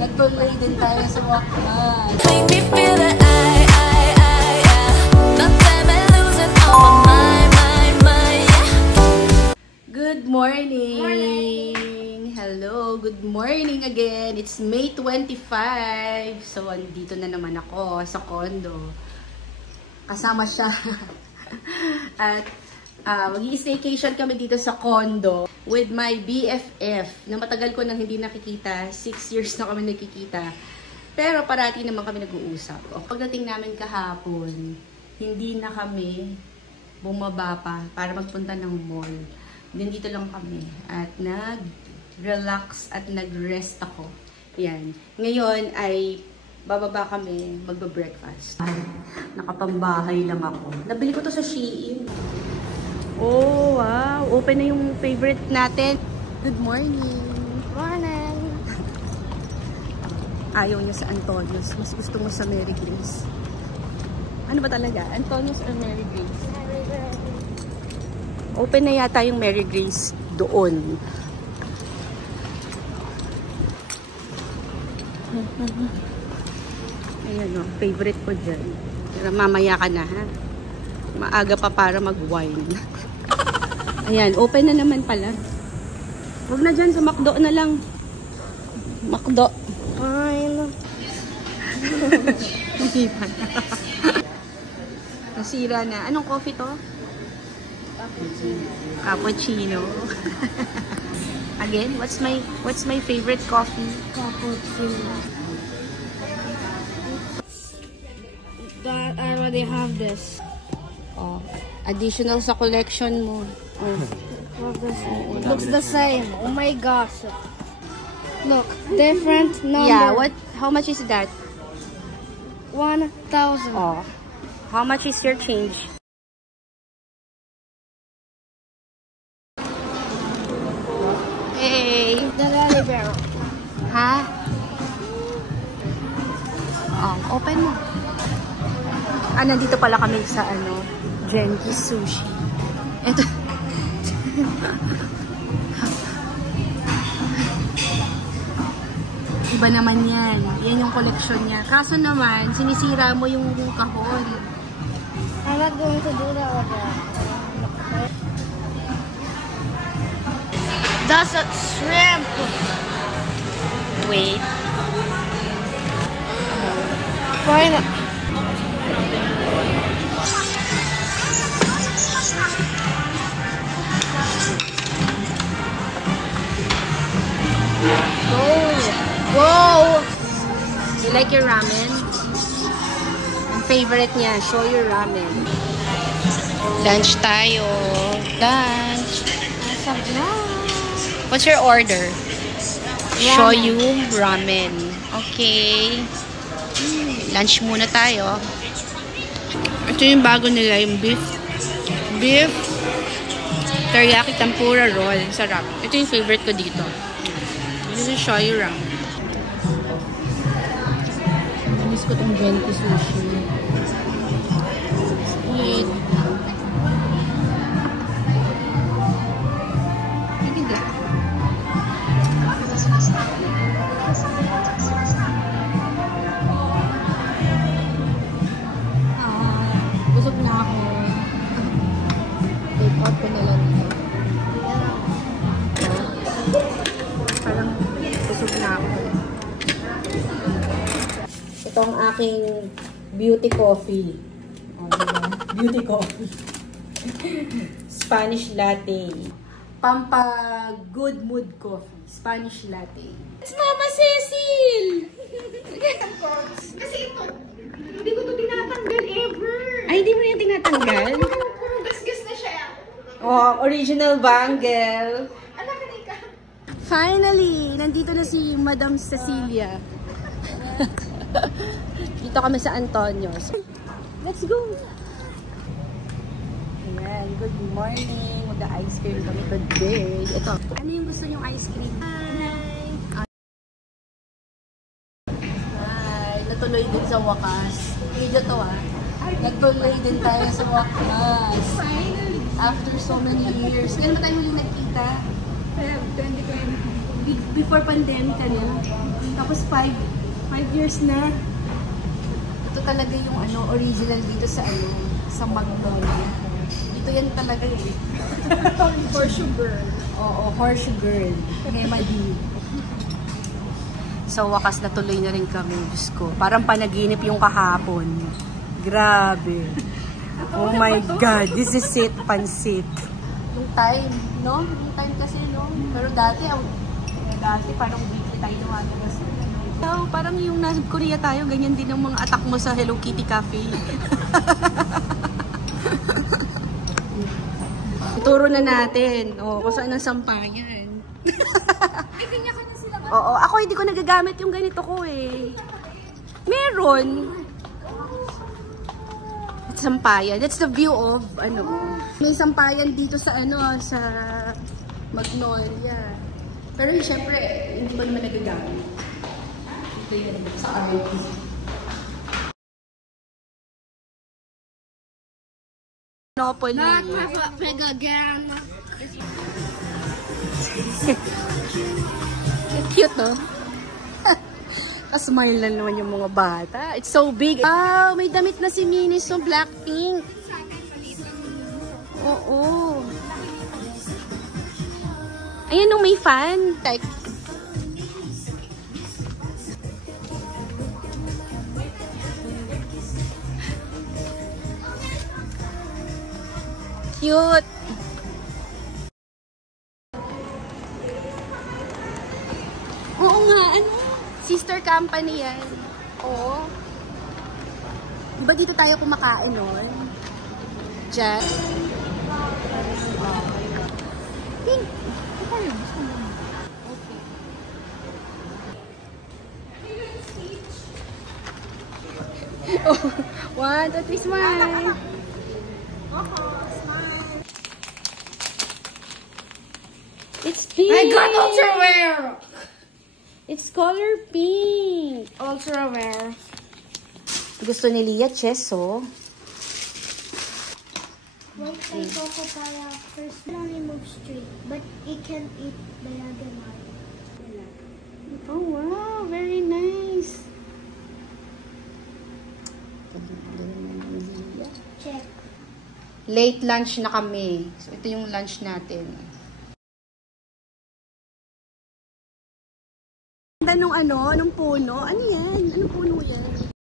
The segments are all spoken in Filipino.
Nagtuloy din tayo sa wakas. Make me feel that not time I lose it all my yeah. Good morning! Hello, good morning again. It's May 25. So, andito na naman ako sa condo. Kasama siya. At mag-i-staycation kami dito sa condo with my BFF na matagal ko nang hindi nakikita. 6 years na kami nakikita. Pero parati naman kami nag-uusap. O, pagdating namin kahapon, hindi na kami bumaba pa para magpunta ng mall. Dito lang kami at nag-relax at nag-rest ako. Yan. Ngayon ay bababa kami, magba-breakfast. Nakapambahay lang ako. Nabili ko to sa Shein. Oh, wow. Open na yung favorite natin. Good morning. Morning. Ayaw niya sa Antonios. Mas gusto mo sa Mary Grace. Ano ba talaga? Antonios or Mary Grace? Open na yata yung Mary Grace doon. Ayan o, favorite ko dyan. Pero mamaya ka na ha. Maaga pa para mag-wine. Ayan, open na naman pala. Huwag na dyan, sa McDo na lang. McDo. Fine. Nasira na. Anong coffee to? Cappuccino. Again, what's my favorite coffee? Cappuccino. That I already have this. Oh, additional sa collection mo. Oh. It looks the same. Oh my gosh. Look, different number. Yeah, how much is that? 1,000. Oh. How much is your change? Hey. The Lally Bear. Ha? Oh, open mo. Ah, nandito pala kami sa Genki Sushi. Ito. Iba naman yan. Yan yung collection niya. Kaso naman, sinisira mo yung kahon. I'm not going to do that again. That's a shrimp. Wait. Fine. Whoa! You like your ramen? Ang favorite niya, show your ramen. Lunch tayo. Lunch. What's your order? Ramen. Show you ramen. Okay. Lunch muna tayo. Ito yung bago nila, yung beef teriyaki tempura roll. Sarap. Ito yung favorite ko dito. This is show you ramen. Miss ko itong Genki Sushi. Sweet. Busog na ako. Take out ko na lang ito. Parang busog na ako. Ito ang aking beauty coffee. Oh, diba? Beauty coffee. Spanish latte. Pampa good mood coffee. Spanish latte. It's Mama Cecil! Kasi ito, hindi ko ito tinatanggal ever. Ay, hindi mo yan tinatanggal? Puro gas-gas na siya. Oh, original bangle. Alam ka, Nika. Finally, nandito na si Madam Cecilia. Dito kami sa Antonios. Let's go! Ayan, good morning. Mag-ice cream kami today. Ito. Ano yung gusto niyong ice cream? Hi! Hi! Natuloy din sa wakas. Video to Nagtuloy din tayo sa wakas. Finally. After so many years. Kailan ba tayo huling nagkita? Feb 2020. Before pandemic, ano? Tapos 5 years na. Ito talaga yung original dito sa sa Magnolia. Dito yan talaga eh. Horseshoe girl. Oo, horseshoe girl. Madi. So, wakas natuloy na rin kami. Diyos ko. Parang panaginip yung kahapon. Grabe. Oh my God. This is it, pansit. Yung time, no? Yung time kasi, no? Pero dati parang weekly tayo lumalabas. So, parang yung nasa Korea tayo, ganyan din ang mga attack mo sa Hello Kitty Cafe. Ituro na natin. Kung saan ang sampayan. Oo, ako hindi ko nagagamit yung ganito ko eh. Meron. It's sampayan. That's the view of, may sampayan dito sa, sa Magnolia. Pero syempre, hindi ko naman nagagamit. Ito yan, sa RT. Monopoly. Cute, no? Smile lang naman yung mga bata. It's so big. Wow, may damit na si Minis ng Blackpink. Oo. Ayan nung may fan. Like, cute. Oo nga, sister company yan. Oo. Diba dito tayo kumakain nun? Diyan. Pink. Okay. 1, 2, 3, smile. It's pink. I got ultra rare. It's color pink. Ultra rare. Gusto ni Leah cheso. When I go papaya, first only move straight, but it can eat diagonal. Oh wow, very nice. Check. Late lunch na kami. So ito yung lunch natin. Ganda nung nung puno. Ano yan? Anong puno yan?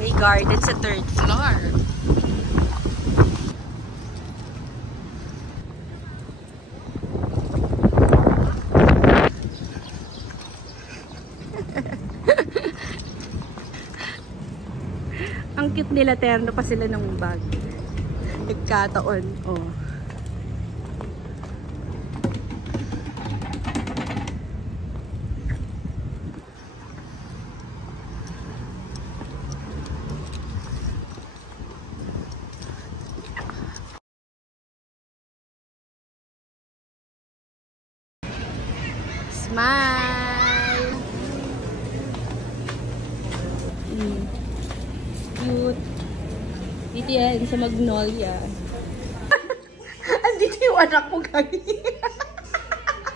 May garden sa 3rd floor. Ang cute nila, terno pa sila ng bag. Nagkataon. Oh. Smile! Cute. Dito yan, sa Magnolia. Andito yung anak ko, guys.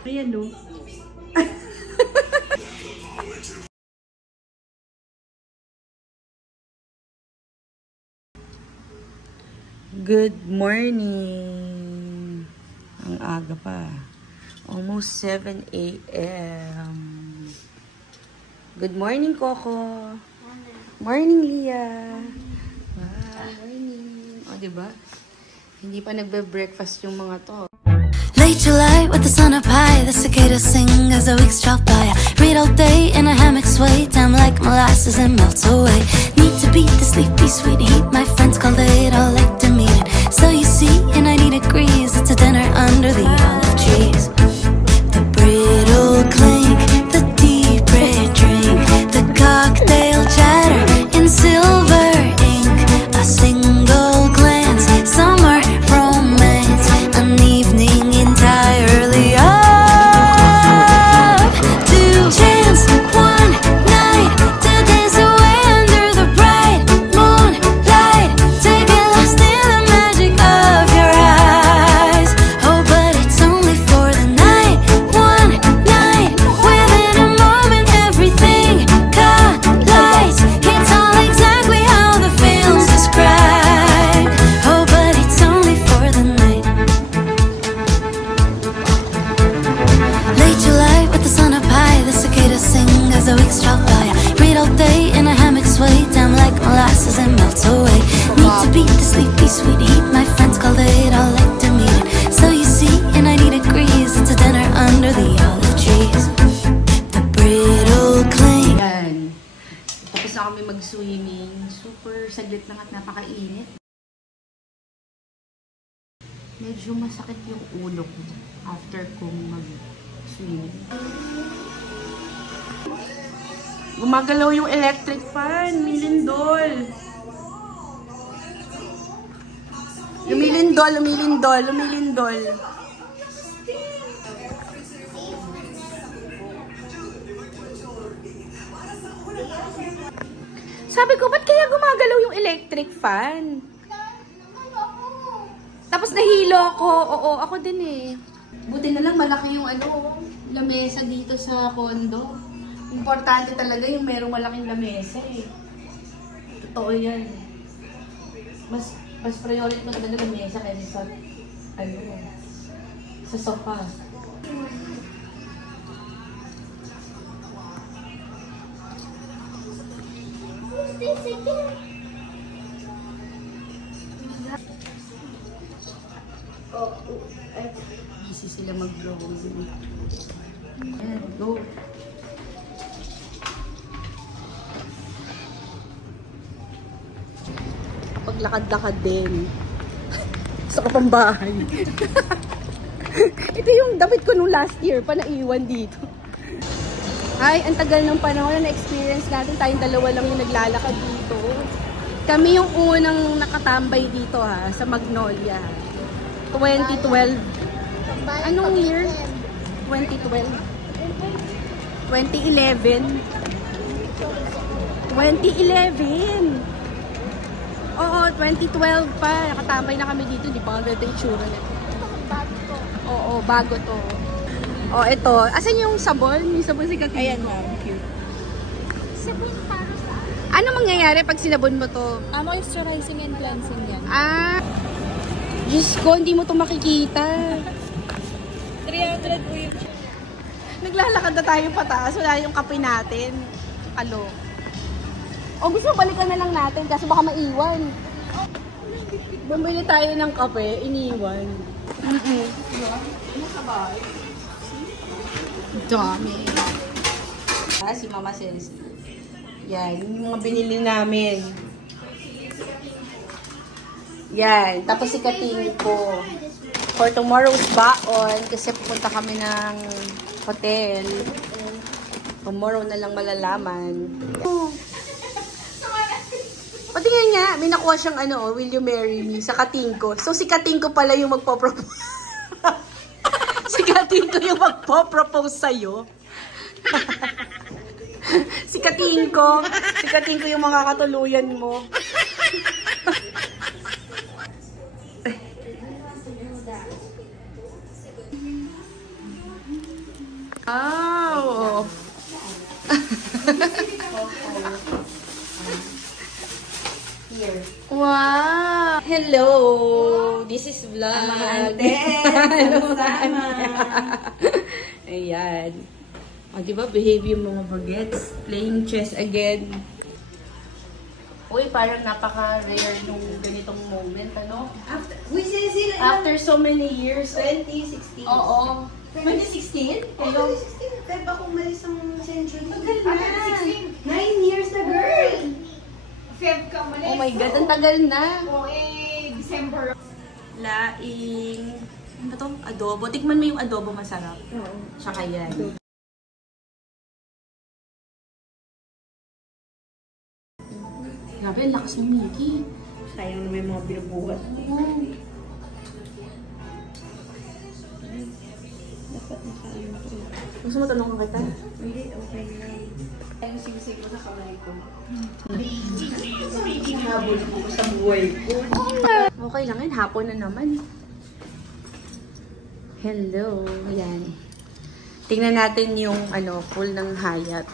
Ayan, no? Good morning. Ang aga pa. Almost 7 a.m. Good morning, Coco. Morning, Leah. Wow, morning. O, diba? Hindi pa nagbe-breakfast yung mga to. Late July with the sun up high, the cicadas sing as the weeks drop by. I read all day in a hammock sway, time like molasses and melts away. Need to beat the sleepy sweet heat, my friends call it all like to meet it. So you see, in 90 degrees, it's a dinner under the olive trees. The brittle clink, the deep red drink, the cocktail chatter in silver ink. A single glance, summer romance, an evening entirely up to chance. One night to dance away under the bright moonlight, take it lost in sweet heat. My friends call it all like to meet it. So you see, and I need a grease. It's a dinner under the olive trees. The brittle clay. Yan. Tapos na kami mag-swimming. Super saglit lang at napakainit. Medyo masakit yung ulo ko after kong mag-swimming. Gumagalaw yung electric fan. Milindol. Lumilindol, lumilindol, lumilindol. Sabi ko, ba't kaya gumagalaw yung electric fan? Tapos nahilo ko. Oo, ako din eh. Buti na lang malaki yung lamesa dito sa condo. Importante talaga yung merong malaking lamesa eh. Totoo yan. Mas priority mo talaga lamesa kaysa sa sa sofa. Busy sila mag-drawing. Ayan, go. Paglakad-lakad din. Sa kapambahay. Ito yung damit ko nung last year, pa naiwan dito. Ay, ang tagal ng panahon na na-experience natin. Tayong dalawa lang yung naglalakad dito. Kami yung unang nakatambay dito sa Magnolia. 2012. Anong year? 2012. 2011. 2011. Oo, 2012 pa. Nakatambay na kami dito. Di pa kami ito itsura nito. Oo, bago to. Oh, ito. Asan yung sabon? Yung sabon si Katin. Ayan, ma'am. Cute. Sabon para sa Ano mangyayari pag sinabon mo to? Moisturizing and cleansing yan. Diyos ko, hindi mo to makikita. 300 po yun. Naglalakad na tayo pataas. Wala yung kape natin. Kalo. O gusto balikan na lang natin kasi baka maiwan. Bumili tayo ng kape, iniwan. Dami. Si Mama says, yan, yung mga binili namin. Yan, tapos si Kating ko. For tomorrow's baon, kasi pupunta kami ng hotel. Tomorrow na lang malalaman. Patingin nga, may nakuha siyang Will You Marry Me sa Kating ko. So si Kating ko pala yung magpo-propose. Si Kating ko yung magpo-propose sa'yo. Si Kating ko yung mga katuluyan mo. Oh. Here. Wow! Hello! This is vlog. Ayan. O, diba? Behave yung mga bagets. Playing chess again. Uy, parang napaka-rare nung ganitong moment, After so many years. 2016. Oo. 2016? Hello? 2016. Kaya ba kung malis ang century? Tagal na. 9 years na, girl! Feb ka mali. Oh my God, ang tagal na. December. Laing. Ano ba to? Adobo. Tikman mo yung adobo, masarap. Oo. Tsaka yan. Grabe, ang lakas mo, Mickey. Sayang na may mga binubuhat. Dapat nakaano ko. Gusto mo tanong ko kita? Hindi, okay na. Yung singsing ko sa kamay ko. Habol ko sa buhay ko. Okay lang yun. Hapon na naman. Hello. Ayan. Tingnan natin yung full ng Hyatt.